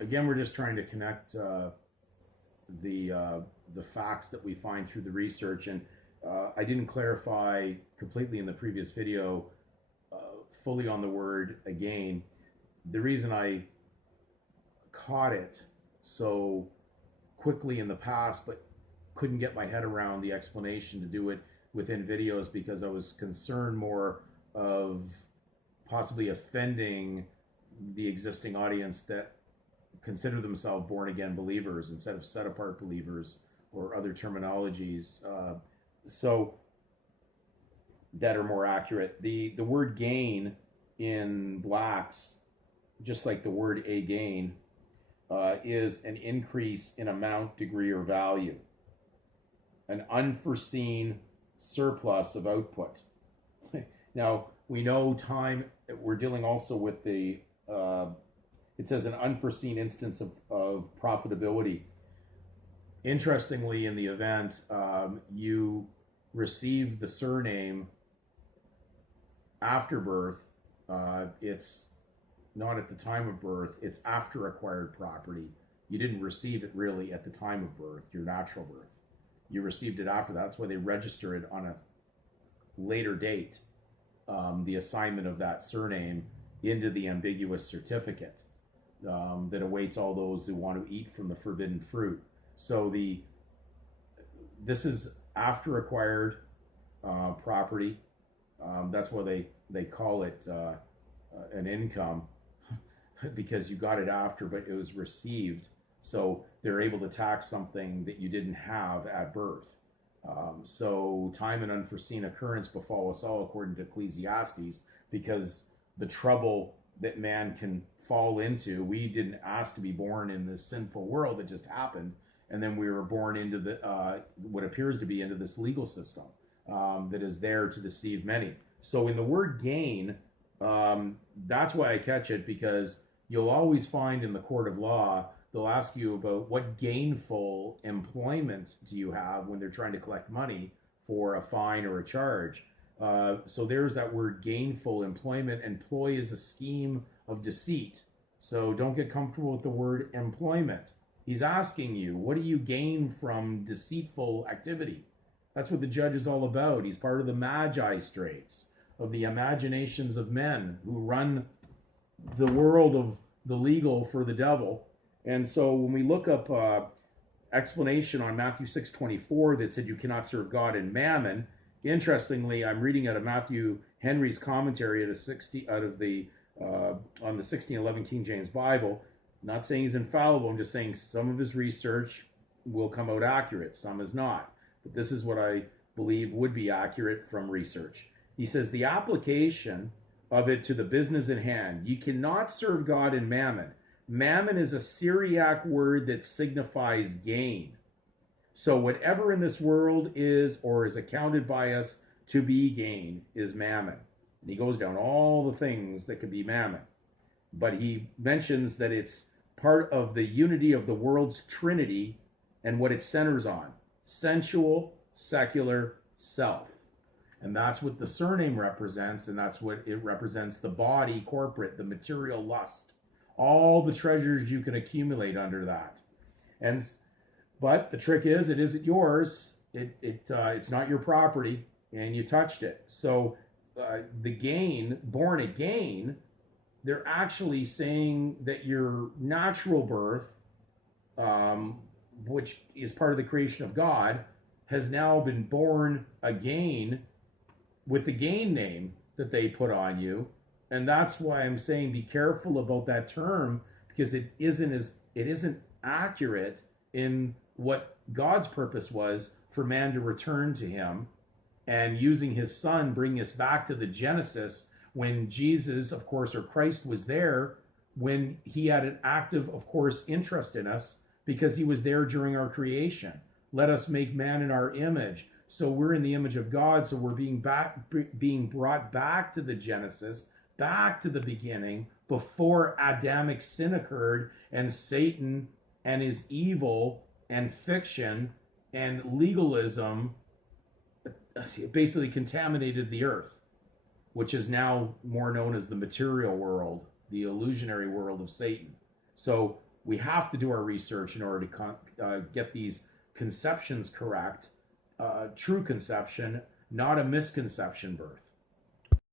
again, we're just trying to connect the facts that we find through the research, and I didn't clarify completely in the previous video uh, fully on the word again. The reason I caught it so quickly in the past, but couldn't get my head around the explanation to do it within videos because I was concerned more of possibly offending the existing audience that consider themselves born again believers instead of set apart believers or other terminologies. So that are more accurate. The word gain in blacks, just like the word again, is an increase in amount, degree, or value, an unforeseen surplus of output. Now, we know time, we're dealing also with it says an unforeseen instance of profitability. Interestingly, in the event, you receive the surname after birth. It's not at the time of birth, it's after acquired property. You didn't receive it really at the time of birth, your natural birth. You received it after that. That's why they register it on a later date, the assignment of that surname into the ambiguous certificate that awaits all those who want to eat from the forbidden fruit. So this is after acquired property. That's why they call it an income because you got it after, but it was received. So they're able to tax something that you didn't have at birth. So time and unforeseen occurrence befall us all, according to Ecclesiastes, because the trouble that man can fall into, we didn't ask to be born in this sinful world. It just happened, and then we were born into what appears to be into this legal system that is there to deceive many. So in the word gain, that's why I catch it, because you'll always find in the court of law, they'll ask you about what gainful employment do you have when they're trying to collect money for a fine or a charge. So there's that word gainful employment. Employ is a scheme of deceit. So don't get comfortable with the word employment. He's asking you, what do you gain from deceitful activity? That's what the judge is all about. He's part of the Magi Straits, of the imaginations of men who run the world of the legal for the devil. And so when we look up explanation on Matthew 6:24 that said you cannot serve God and mammon, interestingly, I'm reading out of Matthew Henry's commentary out of on the 1611 King James Bible. Not saying he's infallible. I'm just saying some of his research will come out accurate, some is not. But this is what I believe would be accurate from research. He says the application of it to the business in hand. You cannot serve God and mammon. Mammon is a Syriac word that signifies gain. So whatever in this world is or is accounted by us to be gain is mammon. And he goes down all the things that could be mammon. But he mentions that it's part of the unity of the world's trinity and what it centers on: sensual, secular, self. And that's what the surname represents, and that's what it represents: the body, corporate, the material lust, all the treasures you can accumulate under that. But the trick is, it isn't yours. It's not your property, and you touched it. So the gain, born again, they're actually saying that your natural birth, which is part of the creation of God, has now been born again with the gain name that they put on you. And that's why I'm saying be careful about that term, because it isn't accurate in what God's purpose was for man to return to him, and using his son bring us back to the Genesis when Jesus, of course, or Christ was there, when he had an active, of course, interest in us because he was there during our creation. Let us make man in our image. So we're in the image of God. So we're being brought back to the Genesis, back to the beginning, before Adamic sin occurred and Satan and his evil and fiction and legalism basically contaminated the earth, which is now more known as the material world, the illusionary world of Satan. So we have to do our research in order to get these conceptions correct. True conception, not a misconception birth.